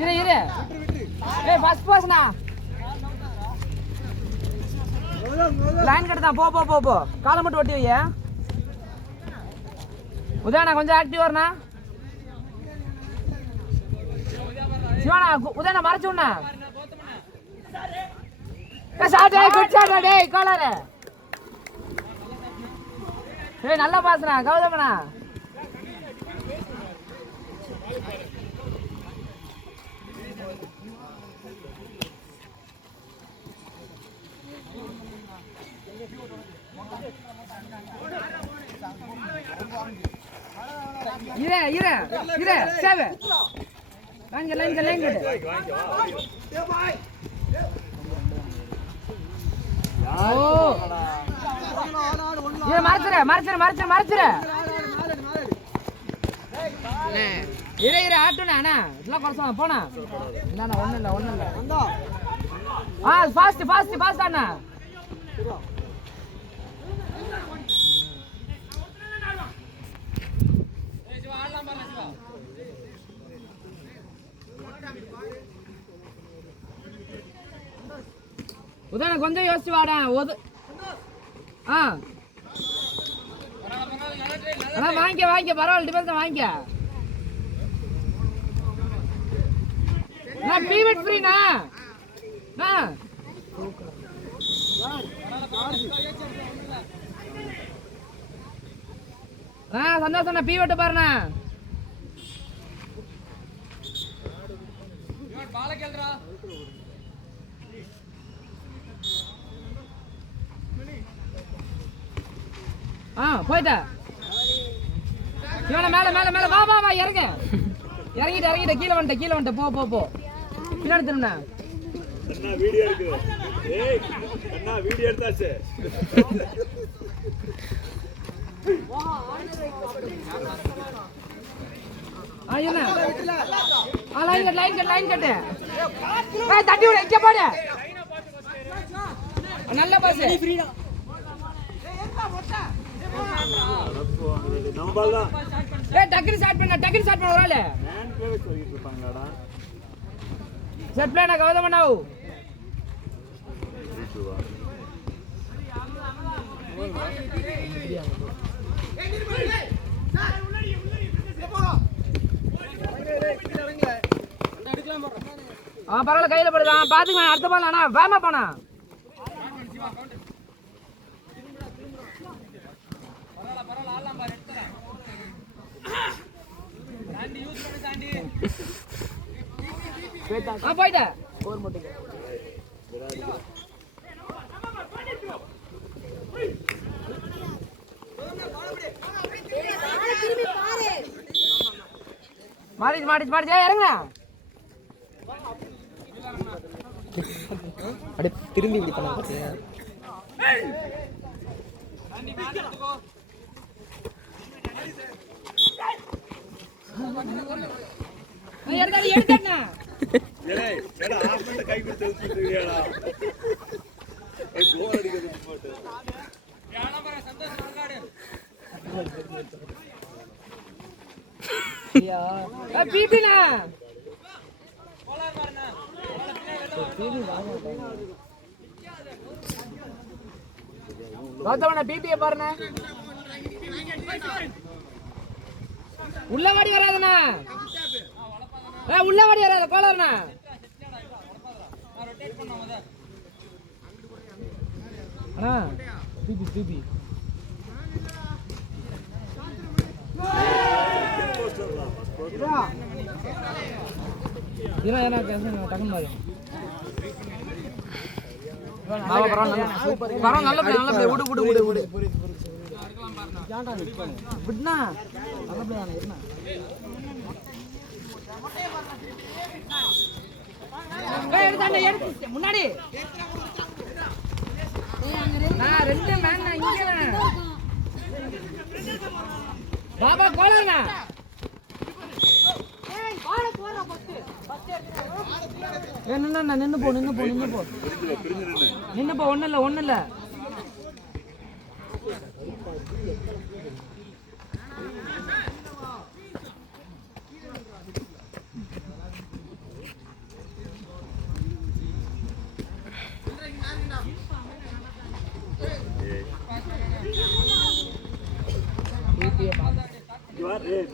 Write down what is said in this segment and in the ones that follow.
இரு இரு. ஏய் ஃபர்ஸ்ட் பாஸ்னா. லைன் கட் தான். போ போ போ போ. காலை மட்டும் ஒட்டி வையா. உதயண்ணா கொஞ்சம் ஆக்டிவ் வரனா. சிவானா உதயண்ணா மறைச்சு விடுண்ணா. ஷாட் டேய் குட் ஷாட் டேய் காலர். ஏய் நல்ல பாஸ்னா கௌதமண்ணா. இரு இரு இரு சேவ் வாங்க லைன் கட் ஓ இரு மறைச்சிரு இரு ஆட்டுனா அண்ணா இதெல்லாம் குறைச்சா போனா இல்லண்ணா ஒண்ணும் இல்ல ஃபாஸ்ட் அண்ணா உதான கொஞ்சம் யோசிச்சு வாடா வாங்கிக்க பரவாயில்ல டிஃபென்ஸ் வாங்கிக்க நான் பீவட் ஃப்ரீனா சந்தோஷம் பீவட் பாருண்ணா போயிட்ட இவன மேல வா இறங்கிட்ட கீழே வந்துட்ட போ பின்னாடி திரும்ப அண்ணா வீடியோ இருக்கு. ஏய் அண்ணா வீடியோ எடுத்தாச்சு. என்ன லைன் கட்டு தட்டி விட இங்க போடு நல்ல பாஸ் நம்பலாம் டக்குனு ஸ்டார்ட் பண்ண ஒரு ஆளு மேன் ப்ளே வச்சு சொல்லிட்டு இருப்பாங்கடா. செட் பிளேனா கௌதமண்ணாவு பரவாயில்ல கையில போடுதான் பாத்துக்கலாம் அடுத்த பால் ஆனா வேமா போனா போயிட்ட ஒரு முட்டைக்கு மாடிச்சு இறங்க அப்படியே திரும்பி இப்படி பண்ண கை கொடுத்து பிபிஏ பாருண்ணா உள்ளவாடி வராதுண்ணா உள்ளவாடி வராது கோலர்ண்ணா அண்ணா பிபி என்ன டக்குன்னு மாதிரி நல்ல பிள்ளை விடு விட்னா நல்ல பிள்ளை முன்னாடி நான் ரெண்டு மேன் இங்க பாபா கோலர்னா நின்னு போ ஒண்ணு இல்ல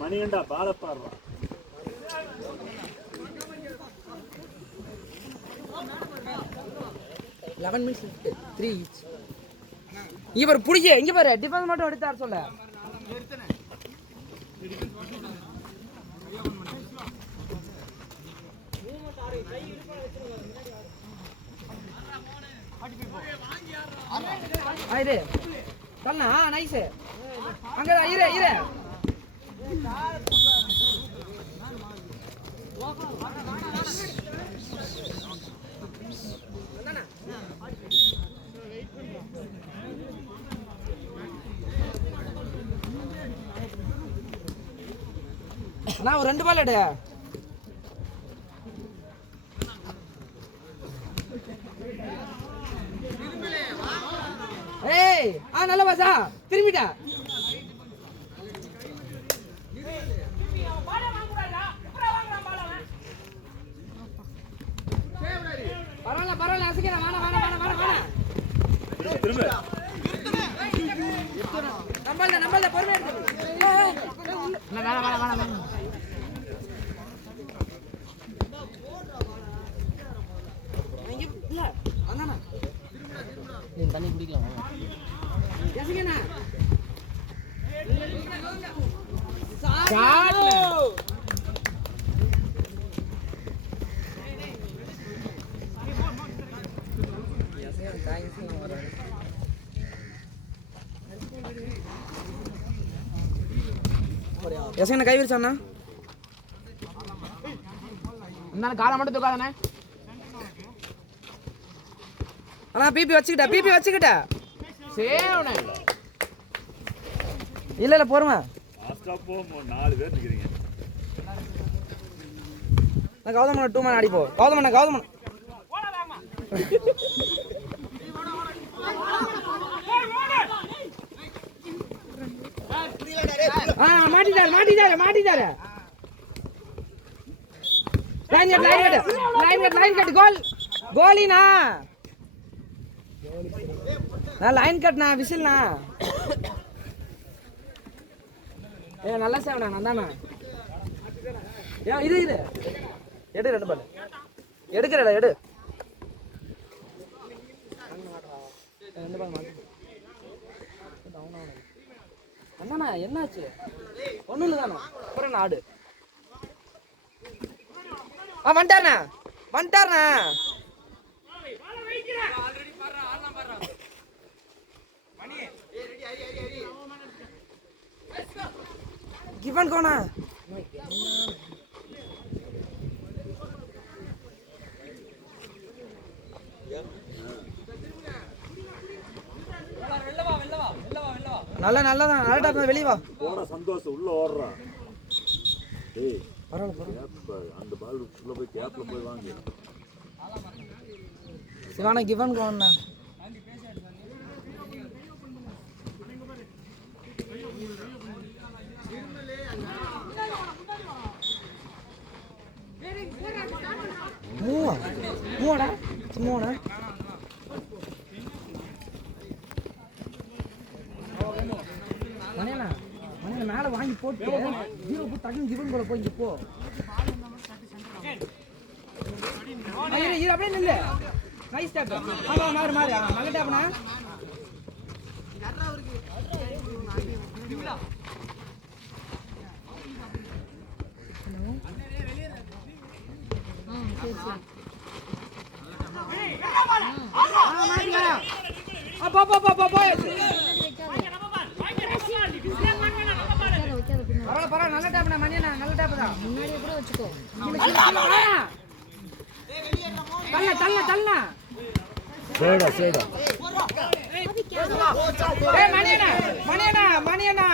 மணிகண்டா பாலப்பாடுறா இவர் புடிக்க இங்க பாரு டிஃபென்ஸ் மட்டும் எடுத்தார் சொல்ல ஐரே கண்ணா நைஸ் அங்க இரு அண்ணா ஒரு 2 பால் எடு ஏய் நல்ல பாசா திரும்பிடா பரவாயில்ல அசிக்கிறேன் வாடா நம்மள பொறுமையா எடுத்து வேணா தண்ணி குடிக்கலாம் எசங்கண்ணா கை விரிச்சாண்ணா இருந்தாலும் காலை மட்டும் தூக்காதானே அண்ணா பிபி வச்சுக்கிட்ட சேவனே இல்ல போறமா லாஸ்டா போ 4 பேர் நிக்கிறீங்க நான் கௌதமண்ணா 2 மேன் அடிப்போ கௌதமண்ணா போடலாமா மாட்டிட்டாரு லைன் கட் கோலினா லைன் கட்னா விசில்னா நல்லா சேவனா நான் தானே இது எடு 2 பால் எடுக்கிறடா எடு 2 பால் மாட்டு அண்ணா என்னாச்சு ஒன்றும் இல்லை தானே அப்புறம் நாடு வந்துட்டார்ண்ணா கிவன் கோனா நல்லதான் நல்ல வெளியே வா போற சந்தோஷம் உள்ள ஓடுறா டேய் பரவாயில்ல அந்த பால் உள்ள போய் கேப்ல போய் வாங்க சிவானா கிவன் கோனா மூடா மணியண்ணா மேல வாங்கி போட்டு ஜீரோ போ டக்குன்னு கிவன் கூட போய் இங்க போ அப்படியே நில்லு நைஸ் டேப் மாறு நல்ல டேப்னா பரவாயில்ல நல்ல டேப்னா மணியண்ணா நல்ல டேப் தான் முன்னாடியே கூட வச்சுக்கோ தள்ளா சேடா மணியண்ணா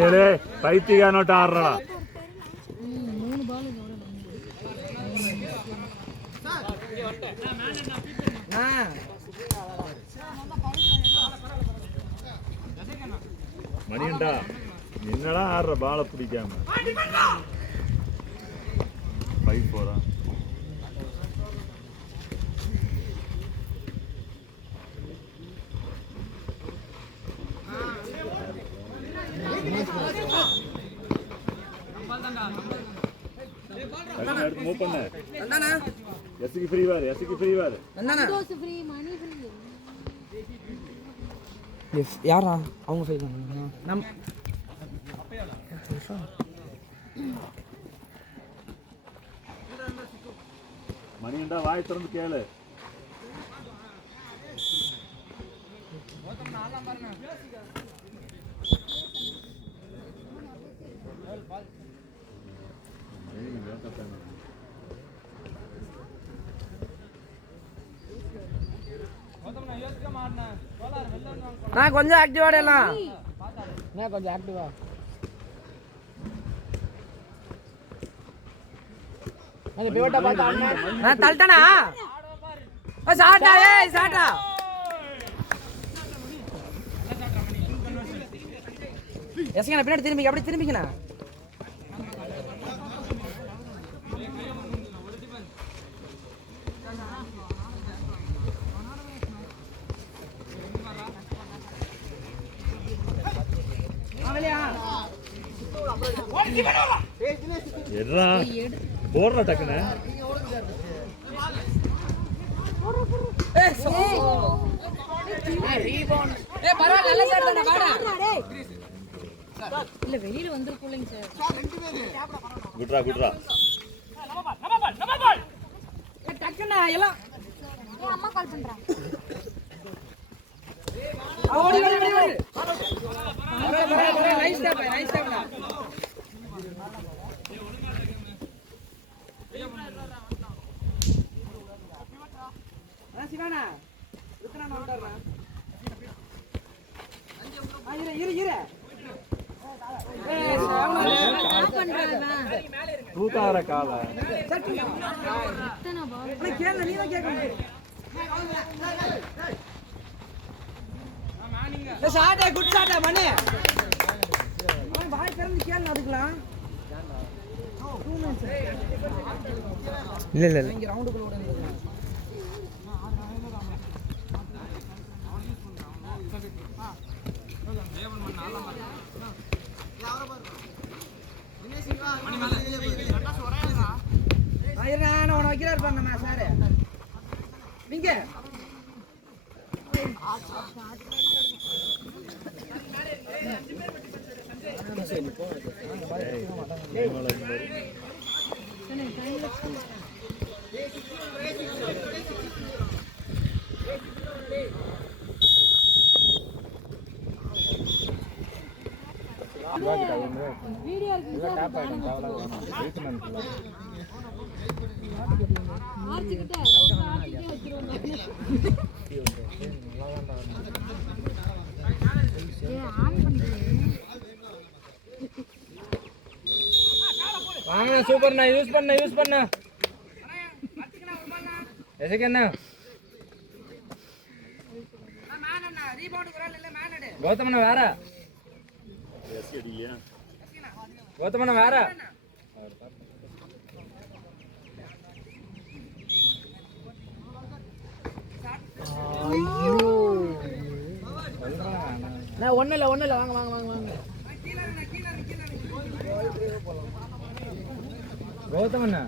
ஏலே பைத்தியா நோட்ட ஆறடா மணியண்டா என்னடா ஆடுற பாலை பிடிக்காம 5-4 மூவ் பண்ண எஸ்க்கு ஃப்ரீ வார் யாரா அவங்க ஃபைல் பண்ணுங்க நம் மணியண்டா வாய் திறந்து கேளு கொஞ்சம் ஆக்டிவா எல்லாம் கொஞ்சம் ஆக்டிவா அந்த பிவோட்ட பார்த்தா நான் தள்ளிட்டனா சாட்டா ஏய் சாட்டா எஸ்கே பின்னாடி திரும்பிங்க அப்படியே திரும்பிங்கண்ணா எட்ரா போடுற டக்குன்னு இல்ல வெளியில வந்திருக்கோம்லங்க குட்ரா சார் டக்குன்னு எல்லாம் அம்மா கால் பண்றாங்க ஓடி நைஸ் ஸ்டாப் சிவானா ருத்ரானா வந்தாரா இரு தூத்தார கால கேளு நீ தான் கேட்கணும் ஷாட் குட் ஷாட் மணி அவன் பாய் கரந்து கேளு அதுக்கலாம் இல்ல இங்க ரவுண்டுக்குள்ள ஓடுங்க வைக்கிறாரு பாருங்க சாரு நீங்க வீடியோ இருக்கு ஆர்ச்சிக்கிட்ட வச்சிருவோம் ஆன் பண்ணிக்கிறேன் வாங்க சூப்பர்ண்ணா யூஸ் பண்ண எதுக்குண்ணா கௌதமண்ணா வேற கௌதமண்ணா வேற ஒன்னும் இல்ல வாங்க கௌதமண்ணா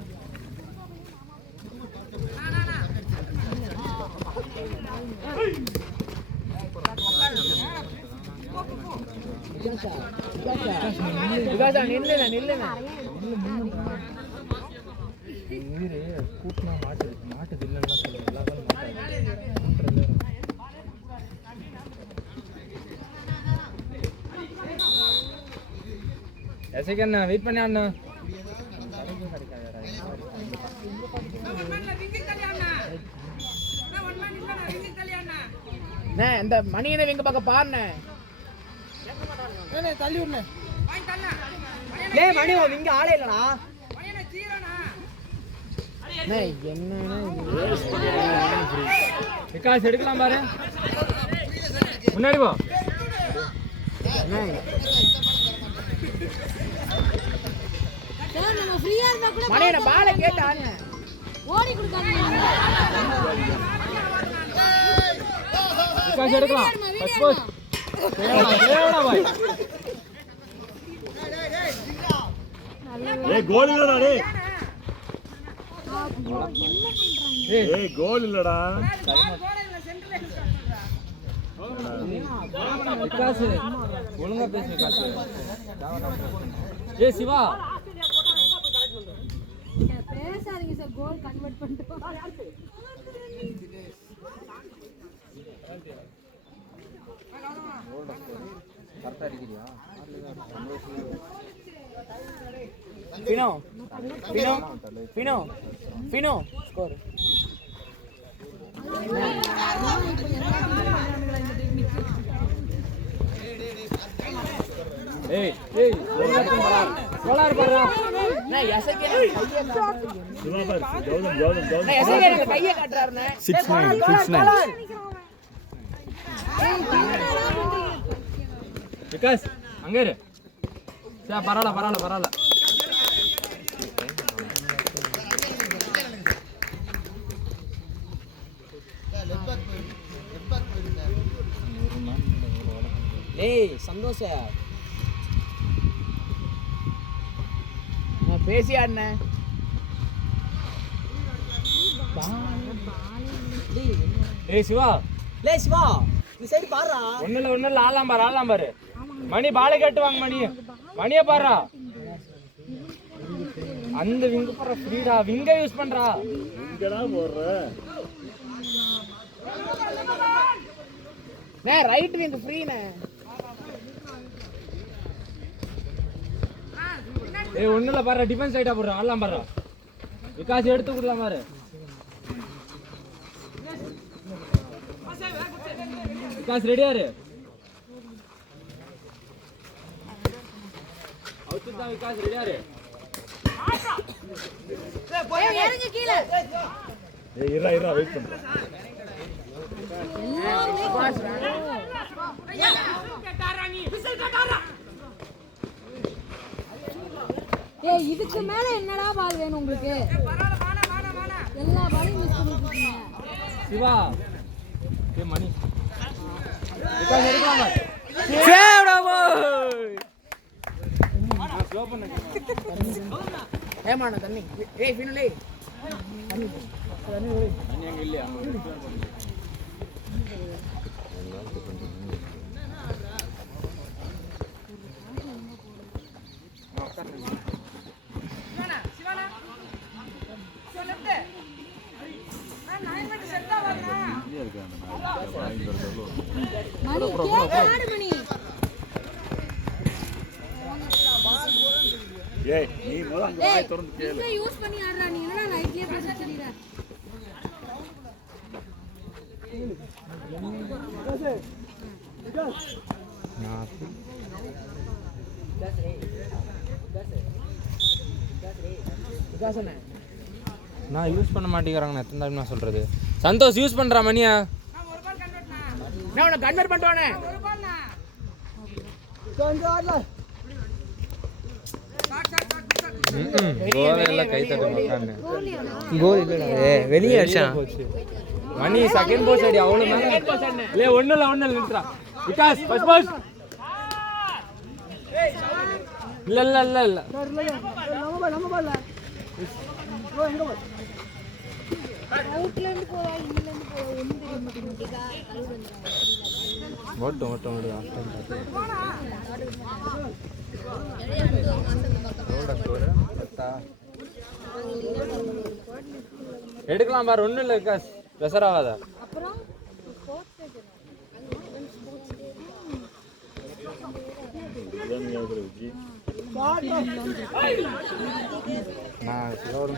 கூட்டினா மாட்டுது இல்லைன்னா எசைக்கண்ணா வெயிட் பண்ணி அண்ணா இந்த மணியனை எங்க பக்கம் பாருண்ணே தள்ளி விடுண்ணே மணி இங்க ஆளே இல்லடா விகாஸ் எடுக்கலாம் பாரு, முன்னாடி போ. சார் நம்ம ஃப்ரீயா இருந்தா கூட மணியன பாலை கேட்டாங்க, ஓடி கொடுக்காதீங்க. விகாஸ் எடுக்கலாம். ஃபர்ஸ்ட் போஸ்ட் தேவனா பாய். ஏய் கோல் இல்லடா டேய். என்ன பண்றாங்க? ஏய் கோல் இல்லடா. விகாஸ் ஒழுங்கா பேசு விகாஸ். ஏய் சிவா பேசாதீங்க சார், கோல் கன்வெர்ட் பண்ணிட்டு கரெக்டா இருக்கிறியா? Fino, Fino, Fino, Fino, score. ஏய் ஏய் கோலார் பாரு. நான் எசகே சும்மா பாரு. ஜவுதம். நான் எசகே கையை காட்றாருனே. 69. விகாஸ் அங்க இரு. சரி பரவாயில்ல. ஏய் சந்தோஷ நான் பேசி ஆடுனேன். ஏய் சிவா, லே சிவா நீ சைடு பாருடா. ஒண்ணுல ஆடலாம் பாரு. மணி பாலை கட்டுவாங்க, மணியை பாருடா. அந்த விங்க போற ஃப்ரீடா, விங்க யூஸ் பண்றா. இங்கடா போடுற. நான் ரைட் விங் ஃப்ரீனே. ஏய் ஒண்ணுல பாரு, டிஃபென்ஸ் சைடா போடுறா, ஆடலாம் பாரு. விகாஸ் எடுத்து கொடுக்கலாம் பாரு. விகாஸ் ரெடியா இரு. அவுத்துதான் விகாஸ் ரெடியா இரு. இறங்க கீழே. ஏய் இரா வெயிட் பண்ற. ஏய் இதுக்கு மேல என்னடா பால் வேணும் உங்களுக்கு? எல்லா பாலையும் மிஸ் பண்ணிட்டீங்க. சிவா ஏய் மணி விகாஸ் எடுக்கலாம் பாரு. சேவ்டா பாய். ஸ்லோ பண்ணு. ஏமாண்ணா தண்ணி. ஏய் ஃபினலே மணி அங்க இல்லையா? மணி கேக்க ஆடு மணி. ஏய் நீ முதல்ல அங்க வாய் திறந்து கேளு. இங்க யூஸ் பண்ணி ஆடுறா, நீ என்னடா ரைட்லயே பேச சொல்லிற? விகாசனே நான் யூஸ் பண்ண மாட்டேங்கிறாங்க. நான் எத்தனை டைம் நான் சொல்றது? சந்தோஷ் யூஸ் பண்றா மணியா. நான் உன்னை கன்வெர்ட் பண்ணிட்டோனே. கொஞ்சம் ஆடல. கோல் எல்லாம் கை தட்டு உட்கார்ந்து. கோல் இல்லடா. ஏய் வெளிய அடிச்சா. மணி செகண்ட் போஸ் அடி அவ்வளவு மேல. இல்ல ஒண்ணுல நிறுத்துறா. விகாஸ் ஃபர்ஸ்ட் போஸ். இல்ல அவுட்ல இருந்து போவா, இன்னல இருந்து போவா, ஒண்ணும் தெரிய மாட்டேங்குதுடா. ஓட்டு எடுக்கலாம் பாரு. ஒண்ணும் இல்ல விகாஸ், பெசராவாத. அப்புறம் நான் சிலோடு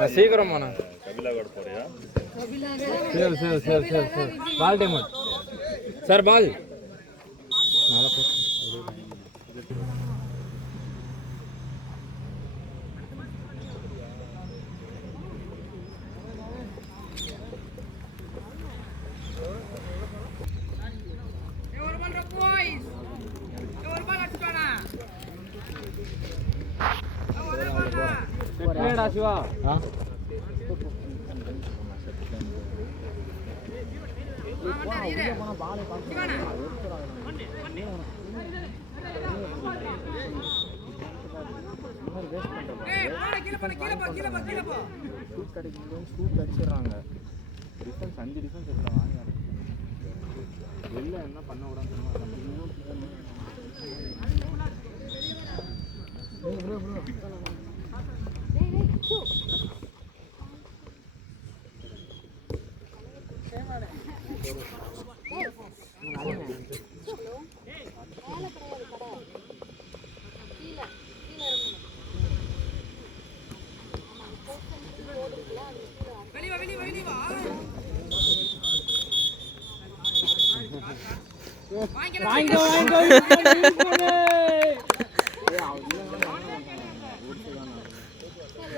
நான் சீக்கிரம் போனேன். கபிலா கூட போறியா? சரி பால் டைம் சார் பால் சிவா அடிச்சிடுறாங்க. டிஃபென்ஸ் 5 டிஃபென்ஸ் எடுத்து வாங்க. வெளில என்ன பண்ண விடாம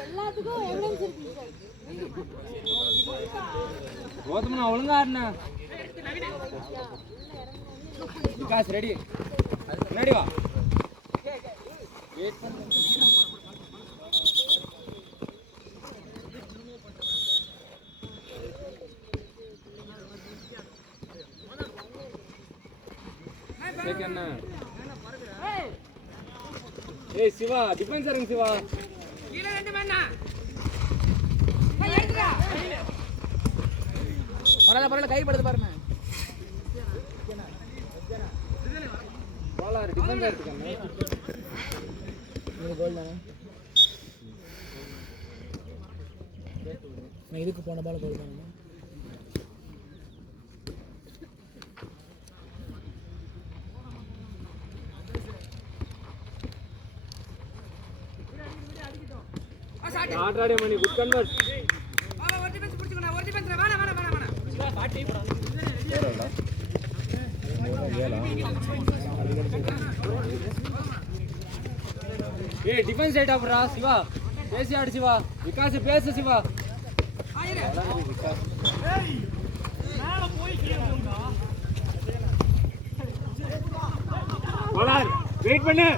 எல்லாத்துக்கும் எவிடன்ஸ் இருக்கு சார். கோதமனா ஒழுங்கா ஆடுனா விகாஸ் ரெடி முன்னாடி வா வெயிட் பண்ணு செகண்ட் ஏய் சிவா டிஃபென்ஸ் இருங்க சிவா கீழ ரெண்டு மேன்னா ஏத்துடா பரல கை படுது பாருங்க பாலர் டிஃபென்ஸ் எடுத்துக்கங்க இது கோல் தானே நான் இதுக்கு போன பால் கோல் தானே ஆட்ராடே மணி குட் கன்வர்ட் வா ஒரு டிஃபென்ஸ் புடிச்சுக்கோங்க ஒரு டிஃபென்ஸ் வாடா சிவா பாட்டி போடா ஏய் டிஃபென்ஸ் ரைட் ஆப்ரா சிவா பேசி ஆடு சிவா விகாஸ் பேசு சிவா ஆயிரே ஏய் மேல போய் கீழ போடா வெயிட் பண்ணு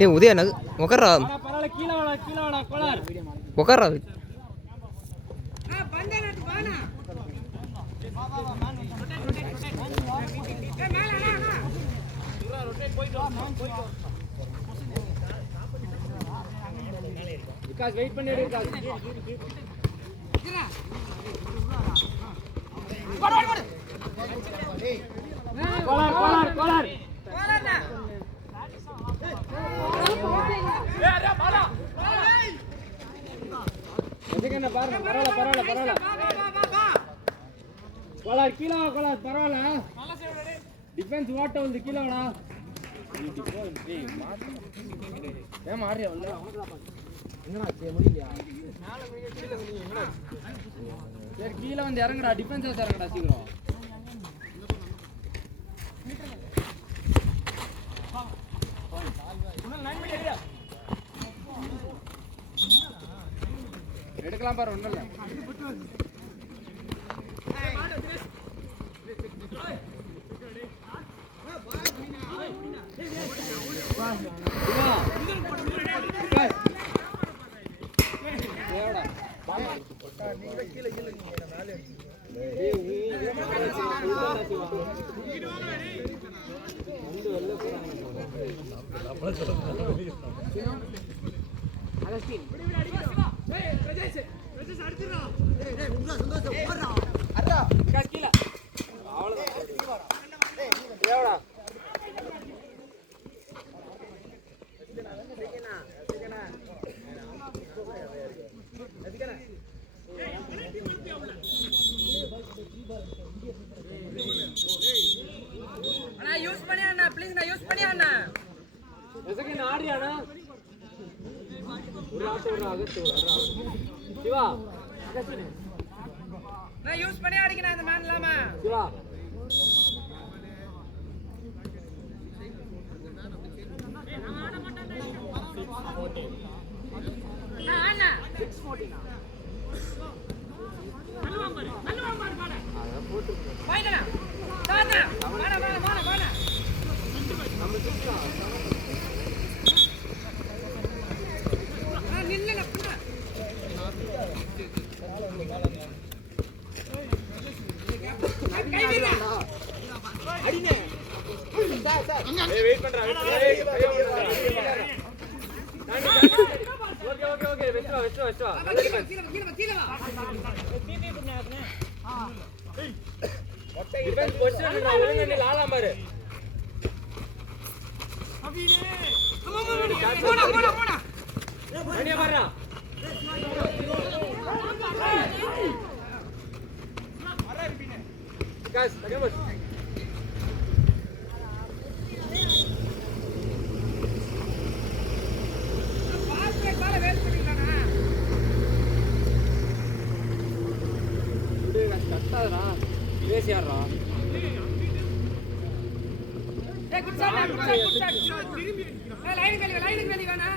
ஏய் உதயா நகு ஒக்கறா பரவால கீழ வாடா கோலார் ஒக்கறா பந்தே நட்டு வானா வா மேல அண்ணா ரொட்டேட் போய்ட்டு வா விகாஸ் வெயிட் பண்ணிடு விகாஸ் கோலார் கோலார்னா எதுக்கு பாருங்க பரவாயில்ல கோலார் கீழே வா கோலார் பரவாயில்ல டிஃபென்ஸ் ஓட்ட வந்து கீழே வாடா ஏன் மாறியா என்னடா முடியலையா சரி கீழே வந்து இறங்குடா டிஃபென்ஸ் இறங்குடா சீக்கிரம் எடுக்கலாம் பாரு ஒண்ணும் இல்ல யூஸ் பண்ணி அண்ணா ப்ளீஸ் நான் யூஸ் பண்ணி அண்ணா எதுக்கு நான் ஆடியானா ஒரு ஆட்டோ ஒரு அகத்து சிவா நான் யூஸ் பண்ணி அடிக்கணும் அந்த மேன் இல்லாம சிவா அண்ணா 614 நல்லவாம்பாரு பாட அத போட்டு போய்டா தானா வாடா நம்ம சுத்தா நான் நில்லல புண்ணா அடினே சார் ஏய் வெயிட் பண்றா ஓகே வெச்சு வா கீழ வா தீதி பண்ணானே டிஃபென்ஸ் பொசிஷன் நான் ஒழுங்கா நீ லாலாம் பாரு அபினே போடா ரெடியா பாருடா அரே அபினே गाइस लगे बस फास्ट ब्रेक वाला वेस्ट பண்ணிட்டானா இது கட்டாதடா பேசி யாரா ஏய் குட் ஷாட் திரும்பி ஏய் லைனுக்கு வெளிய வேணா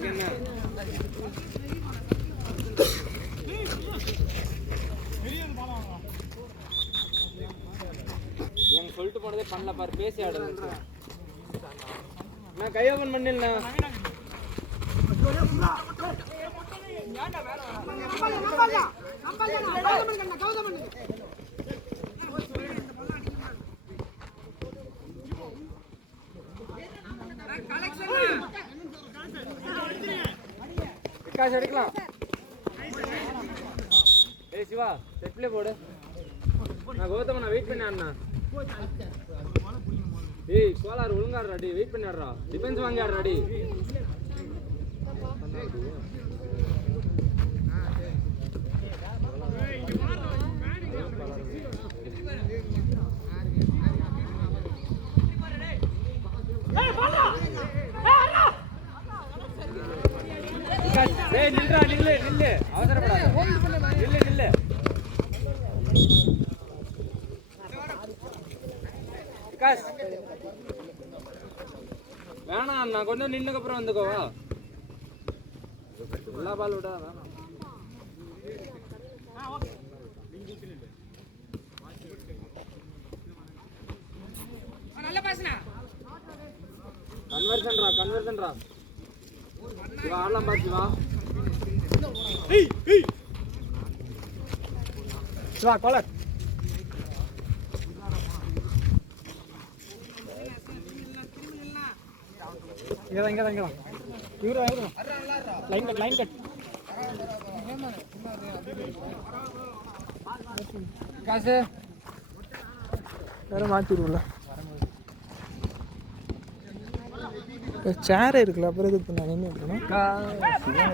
என்ன நீங்க சொல்லிட்டு போனதே பண்ணல பாரு பேசி ஆடுறது நான் கை ஓபன் பண்ணல காசு எடுக்கலாம் ஏய் சிவா செட் ப்ளே போடு நான் கௌதம நான் வெயிட் பண்ணி ஆடுனா ஏய் கோலார் ஒழுங்கா ஆடுறா டேய் வெயிட் பண்ணி ஆடுறா டிஃபென்ஸ் வாங்கி ஆடுறா டேய் ஏய் நில்றா நில்லு அவசரப்படாத நில்லு விகாஸ் வேணாம் நான் கொஞ்சம் நின்னுக்கு அப்புறம் வந்துக்கோவா எல்லா பால் விடா வேணாம் நல்ல பாஸ்னா கன்வர்ஷன்ரா இவா ஆடலாம் பாத்து வா ஏய் வா காலர் இங்கதான் இவரு லைன் கட் காசு வேற மாத்திடுவோம்ல சேர் இருக்குல்ல அப்புறம் இதுக்கு நான் என்ன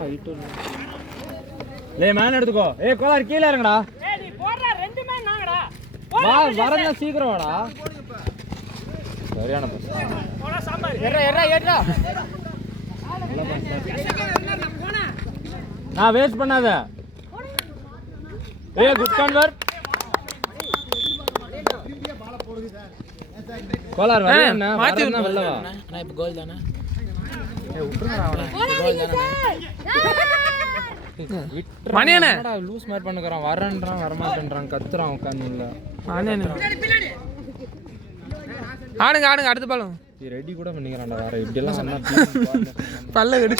எடுக்கணும் லே மேன் எடுத்துக்கோ ஏய் கோலார் கீழ இறங்கடா ஏய் நீ போடுற ரெண்டு மேன் நாங்கடா வா வரங்க சீக்கிரம் வாடா சரியான பாஸ் போடா சாம்பார் ஏறா நான் வேஸ்ட் பண்ணாத ஏய் குட் கன்வர் கோலார் வர என்ன மாத்தினா வெல்ல வா நான் இப்ப கோல் தானே ஏய் விட்டுறடா அவன கோல் தானே மணியனே என்னடா லூஸ் மாதிரி பண்ணுக்கறான் வரேன்றான் வர மாட்டேன்றான் கத்துறான் உட்கார்ந்து இல்ல மணியனே ஆடுங்க அடுத்த பாலம் நீ ரெடி கூட பண்ணிக்கறான்டா வேற இப்படி எல்லாம் சொன்னா பல்ல கடி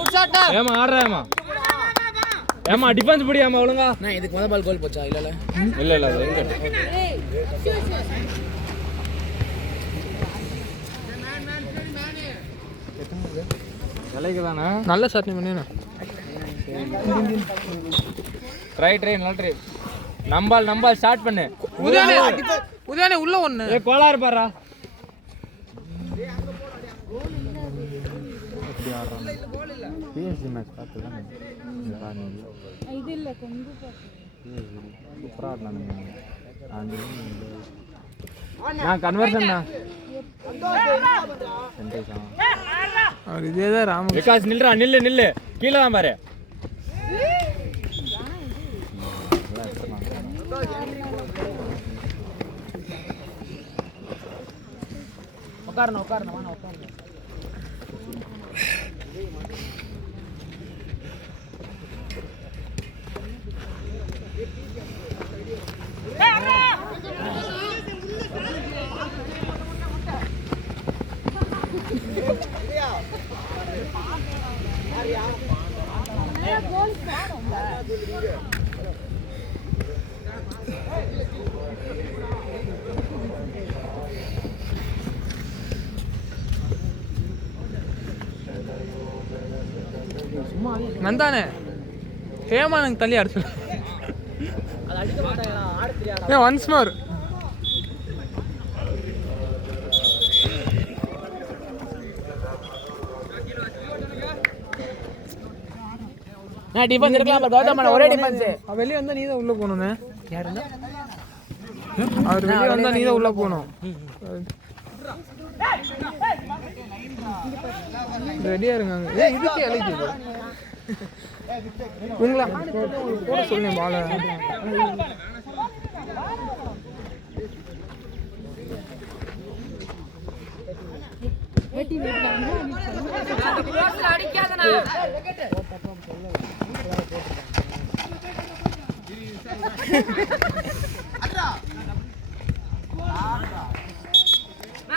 குட் ஷாட் ஏமா ஆடுறேமா ஏமா டிஃபென்ஸ் புடியாமா ஒழுங்கா நான் இதுக்கு முத பால் கோல் போச்சா இல்ல அது எங்க ஏய் விலைக்குதானா நல்ல சட்னி மணியனே ட்ரை நம்பால் ஸ்டார்ட் பண்ணு உதயானே உள்ள ஒண்ணு ஏய் கோலார் பாறா பிஎஸ்சி மேட்ச் பார்த்ததா இது இல்ல கொஞ்சம் சூப்பரா ஆடலாம் நான் கன்வர்ஷன் தான் அவர் இதே தான் ராம. விகாஸ் நில்றா, நில்லு கீழே தான் பாரு. உட்காரணும். நந்தானே ஹேமானங்க தள்ளி அடிச்சு. Once more. டிஃபென்ஸ் இருக்கலாம் கௌதம் ஒரே டிஃபென்ஸ். வெளியே வந்தா நீ தான் உள்ள போகணும்ண்ணே. அவர் வெளியே வந்தா நீ தான் உள்ள போகணும். ரெடியா இருங்க. இதுக்கு அழைக்குது உங்களா போட சொல்லுங்க பால.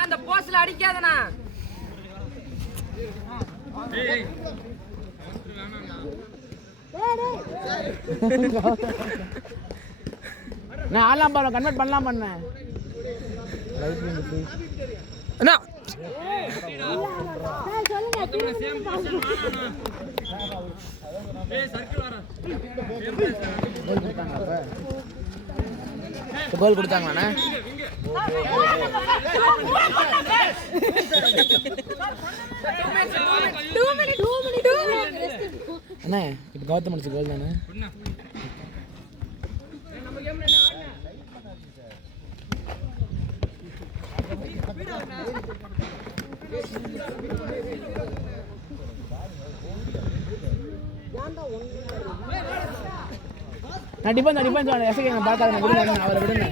அந்த போஸ்ட்ல அடிக்காதனா. நான் ஆலாம் பாரு கன்வெர்ட் பண்ணலாம் பண்ணேன். அண்ணா கோல் கொடுத்தாங்கண்ணா. அண்ணா இப்போ கௌதம் அடிச்ச கோல் தானே. நான் டிஃபென்ஸ் எஸ்கே பார்க்காத விடுங்க, அவரை விடுங்க.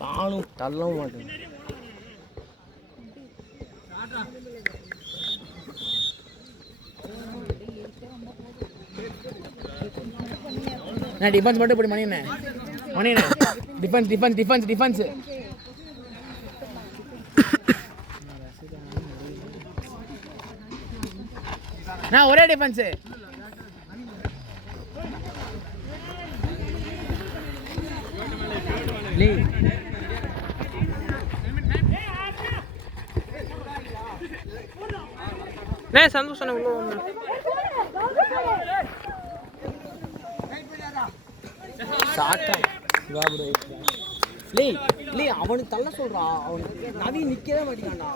தானும் தள்ளவும் மாட்டேன். நான் டிஃபென்ஸ் மட்டும் இப்படி மணிண்ணே டிஃபென்ஸ். நான் ஒரே டிஃபென்ஸ். சந்தோஷம் அவனுக்கு தள்ள சொல்றா. அவனுக்கு நவீன் நிக்கவே மாட்டேங்கான்டா.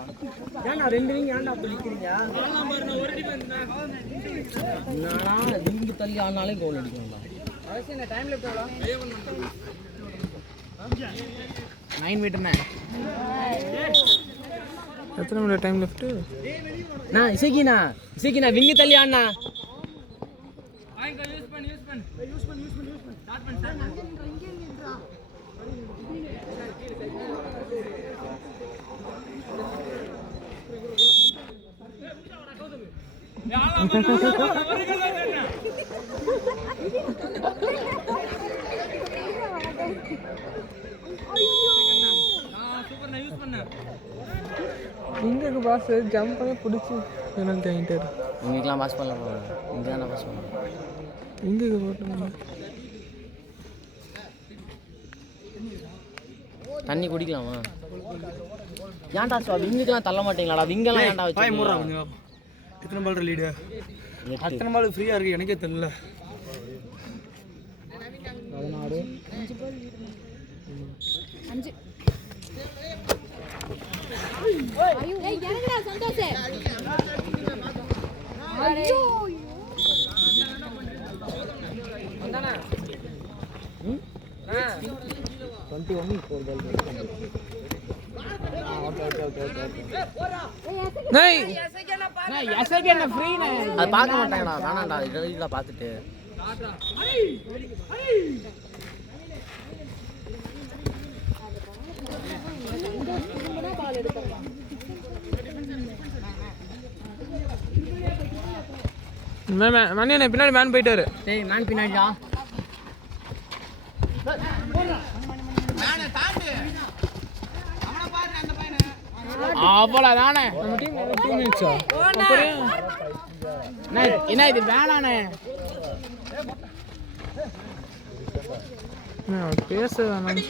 ஏன்டா 2 விங்க ஏன்டா அப்படி நிக்கிறீங்க? என்னடா விங்க தள்ளி ஆனாலே கோல் அடிக்கணும்டா. அவசியம் டைம் லெஃப்ட் எவ்வளோ? 9 மீட்டர்ண்ணே. எத்தனை மினிட் டைம் லெஃப்ட்? நான் இசைக்கினா விங்க தள்ளி ஆனா. இங்கே பாஸ் ஜம்ப் பண்ணி பிடிச்சி பெனல்ட்டி வாங்கிட்டாரு. இங்கேலாம் பாஸ் பண்ணலாம். இங்கே தான் பாஸ் பண்ணலாம். இங்கே போட்டு தண்ணி குடிக்கலாமா? ஏன்டா விங்குக்கெல்லாம் தள்ள மாட்டீங்களாடா? விங்கெல்லாம் ஏன்டா வச்சு? எத்தனை பால் லீடு? அத்தனை பால் ஃப்ரீயாக இருக்குது, எனக்கே தெரியல. 5 ஏய் இறங்குடா சந்தோஷ். ஐயோ வந்தானா 21 4 பால் நை எஸ்ஐபி என்ன ஃப்ரீனே அது பார்க்க மாட்டாங்கடா வேணாம்டா இதெல்லாம் பார்த்துட்டு பால் எடுக்கலாம். மணியண்ணே பின்னாடி மேன் போயிட்டாரு. டேய் மேன் பின்னாடிடா அவ்வளவுதானே நம்ம டீம் 2 மினிட்ஸா என்ன இது வேணானே பேச வேணாம்.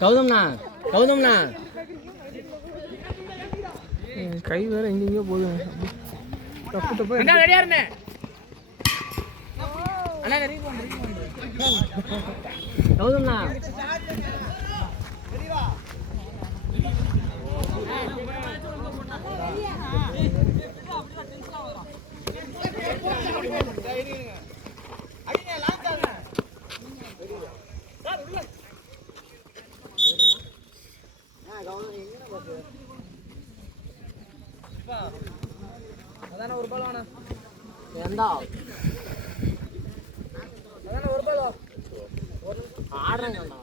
கௌதம்ண்ணா கை வேற எங்கெங்கயோ போகுது. தப்பு தப்பு அண்ணா ரெடியா இருந்தே அண்ணா ரெடி பண்ணு கௌதம்ண்ணா அதானே ஒரு பால் வேணா ஏண்டா அதானே ஒரு பால் ஆடுறேங்கண்ணா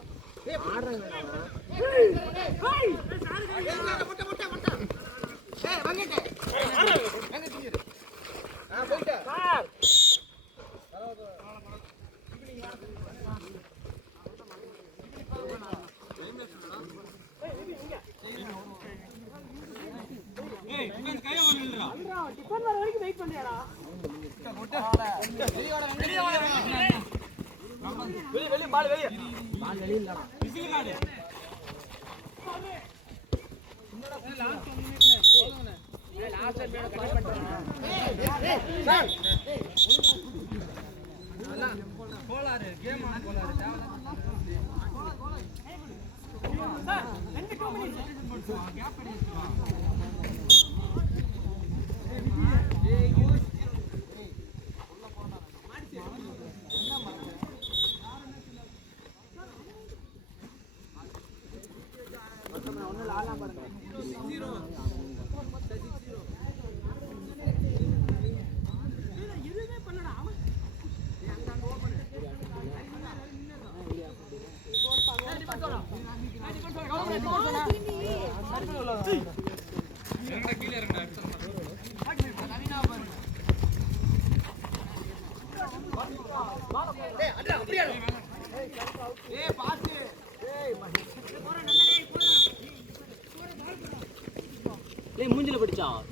மூஞ்சில படிச்சான்